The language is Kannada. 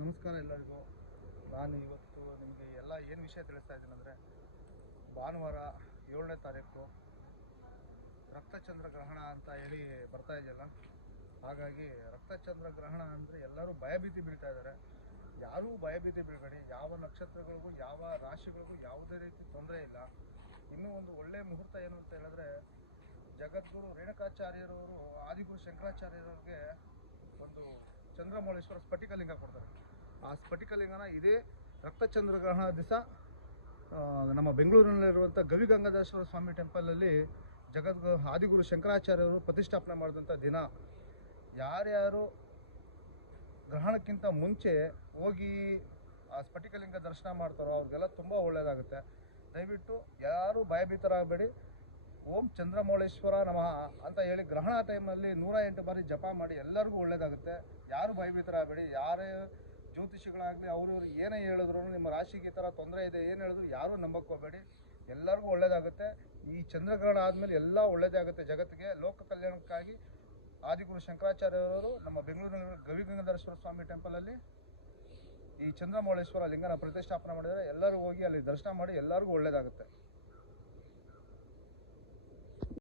ನಮಸ್ಕಾರ ಎಲ್ಲರಿಗೂ. ನಾನು ಇವತ್ತು ನಿಮಗೆ ಎಲ್ಲ ಏನು ವಿಷಯ ತಿಳಿಸ್ತಾ ಇದ್ದೀನಿ ಅಂದರೆ, ಭಾನುವಾರ 7ನೇ ತಾರೀಕು ರಕ್ತಚಂದ್ರ ಗ್ರಹಣ ಅಂತ ಹೇಳಿ ಬರ್ತಾ ಇದೆಯಲ್ಲ. ಹಾಗಾಗಿ ರಕ್ತಚಂದ್ರ ಗ್ರಹಣ ಅಂದರೆ ಎಲ್ಲರೂ ಭಯಭೀತಿ ಬೀಳ್ತಾ ಇದ್ದಾರೆ. ಯಾರೂ ಭಯಭೀತಿ ಬೀಳ್ಬೇಡಿ. ಯಾವ ನಕ್ಷತ್ರಗಳಿಗೂ ಯಾವ ರಾಶಿಗಳಿಗೂ ಯಾವುದೇ ರೀತಿ ತೊಂದರೆ ಇಲ್ಲ. ಇನ್ನೂ ಒಂದು ಒಳ್ಳೆಯ ಮುಹೂರ್ತ ಏನು ಅಂತ ಹೇಳಿದ್ರೆ, ಜಗದ್ಗುರು ರೇಣುಕಾಚಾರ್ಯರವರು ಆದಿಗುರು ಶಂಕರಾಚಾರ್ಯರವ್ರಿಗೆ ಒಂದು ಚಂದ್ರಮೌಳೇಶ್ವರ ಸ್ಫಟಿಕಲಿಂಗ ಕೊಡ್ತಾರೆ. ಆ ಸ್ಫಟಿಕಲಿಂಗನ ಇದೇ ರಕ್ತಚಂದ್ರಗ್ರಹಣ ದಿವಸ ನಮ್ಮ ಬೆಂಗಳೂರಿನಲ್ಲಿರುವಂಥ ಗವಿಗಂಗಾಧರೇಶ್ವರ ಸ್ವಾಮಿ ಟೆಂಪಲಲ್ಲಿ ಆದಿಗುರು ಶಂಕರಾಚಾರ್ಯರು ಪ್ರತಿಷ್ಠಾಪನೆ ಮಾಡಿದಂಥ ದಿನ. ಯಾರ್ಯಾರು ಗ್ರಹಣಕ್ಕಿಂತ ಮುಂಚೆ ಹೋಗಿ ಆ ಸ್ಫಟಿಕಲಿಂಗ ದರ್ಶನ ಮಾಡ್ತಾರೋ ಅವ್ರಿಗೆಲ್ಲ ತುಂಬ ಒಳ್ಳೆಯದಾಗುತ್ತೆ. ದಯವಿಟ್ಟು ಯಾರೂ ಭಯಭೀತರಾಗಬೇಡಿ. ಓಂ ಚಂದ್ರಮೌಳೇಶ್ವರ ನಮಃ ಅಂತ ಹೇಳಿ ಗ್ರಹಣ ಟೈಮಲ್ಲಿ 108 ಬಾರಿ ಜಪ ಮಾಡಿ. ಎಲ್ಲರಿಗೂ ಒಳ್ಳೆಯದಾಗುತ್ತೆ. ಯಾರು ಭಯಭೀತರಾಗಬೇಡಿ. ಯಾರೇ ಜ್ಯೋತಿಷಿಗಳಾಗಲಿ ಅವರು ಏನೇ ಹೇಳಿದ್ರು, ನಿಮ್ಮ ರಾಶಿಗೆ ಈ ಥರ ತೊಂದರೆ ಇದೆ ಏನು ಹೇಳಿದ್ರು ಯಾರೂ ನಂಬಕ್ಕೆ ಹೋಗಬೇಡಿ. ಎಲ್ಲರಿಗೂ ಒಳ್ಳೆಯದಾಗುತ್ತೆ. ಈ ಚಂದ್ರಗ್ರಹಣ ಆದಮೇಲೆ ಎಲ್ಲ ಒಳ್ಳೆಯದೇ ಆಗುತ್ತೆ ಜಗತ್ತಿಗೆ. ಲೋಕ ಕಲ್ಯಾಣಕ್ಕಾಗಿ ಆದಿಗುರು ಶಂಕರಾಚಾರ್ಯರವರು ನಮ್ಮ ಬೆಂಗಳೂರಿನ ಗವಿಗಂಗಾಧರೇಶ್ವರ ಸ್ವಾಮಿ ಟೆಂಪಲಲ್ಲಿ ಈ ಚಂದ್ರಮೌಳೇಶ್ವರ ಲಿಂಗನ ಪ್ರತಿಷ್ಠಾಪನೆ ಮಾಡಿದರೆ ಎಲ್ಲರೂ ಹೋಗಿ ಅಲ್ಲಿ ದರ್ಶನ ಮಾಡಿ. ಎಲ್ಲರಿಗೂ ಒಳ್ಳೆಯದಾಗುತ್ತೆ.